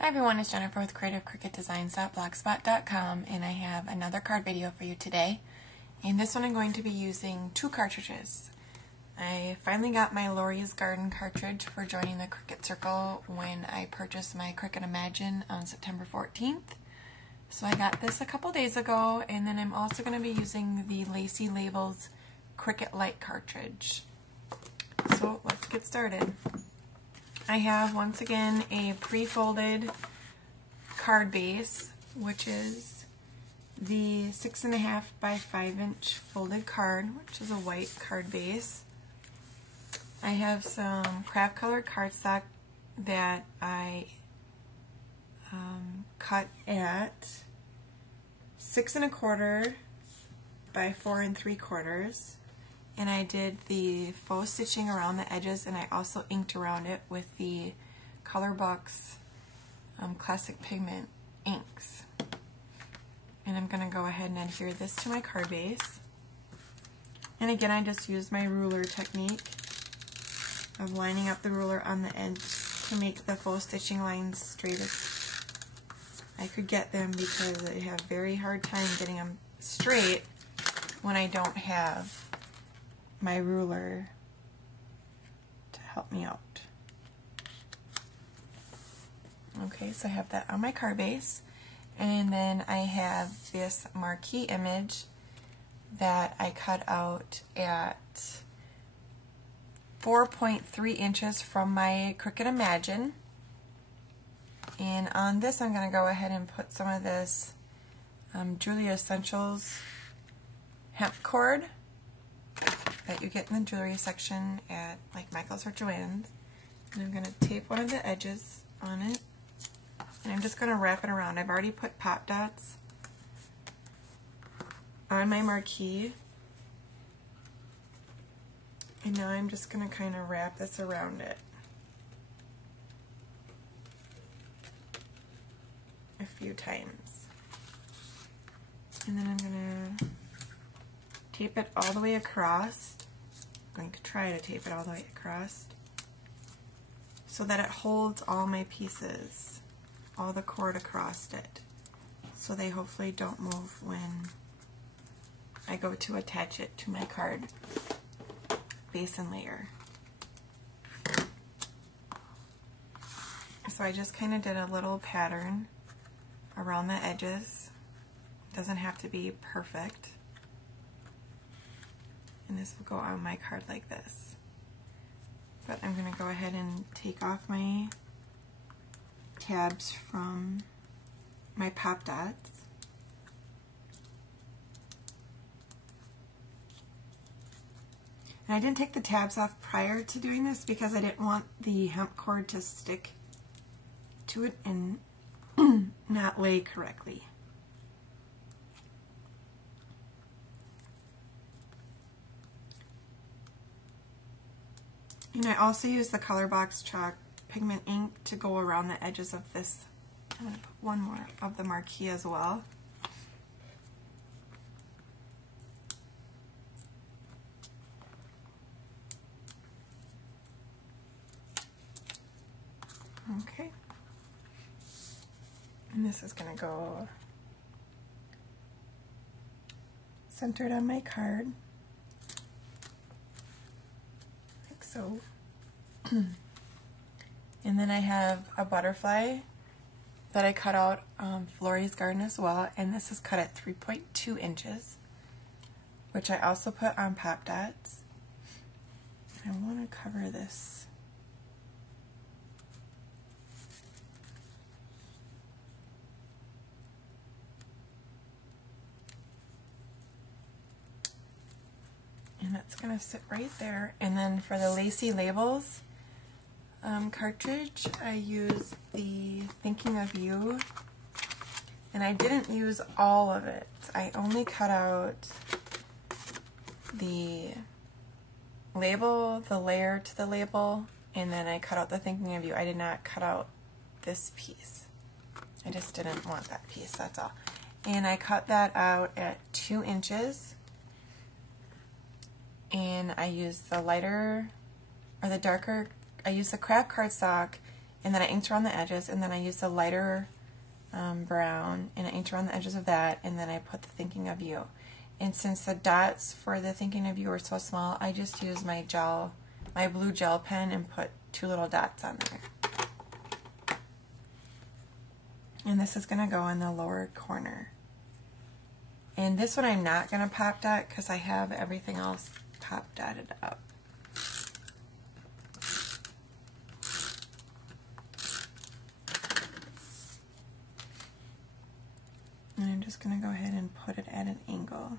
Hi everyone, it's Jennifer with CreativeCricketDesigns.blogspot.com, and I have another card video for you today. In this one I'm going to be using two cartridges. I finally got my Laurie's Garden cartridge for joining the Cricut Circle when I purchased my Cricut Imagine on September 14th. So I got this a couple days ago, and then I'm also going to be using the Lacy Labels Cricut Light cartridge. So let's get started. I have, once again, a pre-folded card base, which is the 6.5 by 5 inch folded card, which is a white card base. I have some craft colored cardstock that I cut at 6 1/4 by 4 3/4. And I did the faux stitching around the edges, and I also inked around it with the Color Box Classic Pigment inks. And I'm going to go ahead and adhere this to my card base. And again, I just used my ruler technique of lining up the ruler on the edge to make the faux stitching lines straight as I could get them, because I have a very hard time getting them straight when I don't have my ruler to help me out. Okay, so I have that on my card base, and then I have this marquee image that I cut out at 4.3 inches from my Cricut Imagine. And on this I'm going to go ahead and put some of this Jewelry Essentials hemp cord that you get in the jewelry section at like Michael's or Joann's. And I'm going to tape one of the edges on it, and I'm just going to wrap it around. I've already put pop dots on my marquee, and now I'm just going to kind of wrap this around it a few times. And then I'm going to tape it all the way across. I'm going to try to tape it all the way across so that it holds all my pieces, all the cord across it, so they hopefully don't move when I go to attach it to my card base and layer. So I just kind of did a little pattern around the edges. It doesn't have to be perfect. And this will go on my card like this. But I'm going to go ahead and take off my tabs from my pop dots. And I didn't take the tabs off prior to doing this because I didn't want the hemp cord to stick to it and not lay correctly. And I also use the Color Box Chalk Pigment ink to go around the edges of this. I'm going to put one more of the marquee as well. Okay. And this is going to go centered on my card. So, and then I have a butterfly that I cut out Laurie's Garden as well, and this is cut at 3.2 inches, which I also put on pop dots. I want to cover this. And that's going to sit right there. And then for the Lacy Labels cartridge, I used the Thinking of You. And I didn't use all of it. I only cut out the label, the layer to the label, and then I cut out the Thinking of You. I did not cut out this piece. I just didn't want that piece, that's all. And I cut that out at 2 inches. And I used the lighter, or the darker, I used the craft cardstock and then I inked around the edges, and then I used the lighter brown, and I inked around the edges of that, and then I put the Thinking of You. And since the dots for the Thinking of You are so small, I just used my blue gel pen and put 2 little dots on there. And this is going to go in the lower corner. And this one I'm not going to pop dot because I have everything else pop dotted up. And I'm just going to go ahead and put it at an angle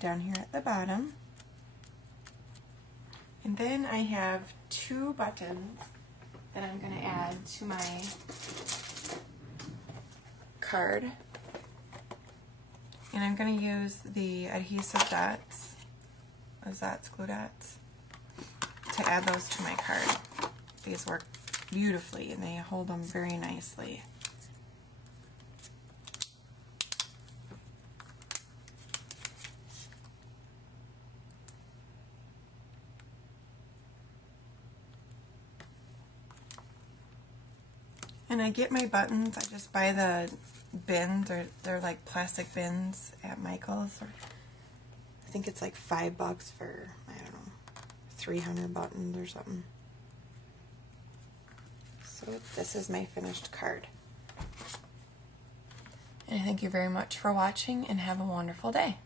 down here at the bottom. And then I have 2 buttons that I'm going to add to my card. And I'm going to use the adhesive dots, glue dots, to add those to my card. These work beautifully and they hold them very nicely. And I get my buttons, I just buy the bins, they're like plastic bins at Michael's. Or I think it's like $5 for, I don't know, 300 buttons or something. So this is my finished card. And I thank you very much for watching and have a wonderful day.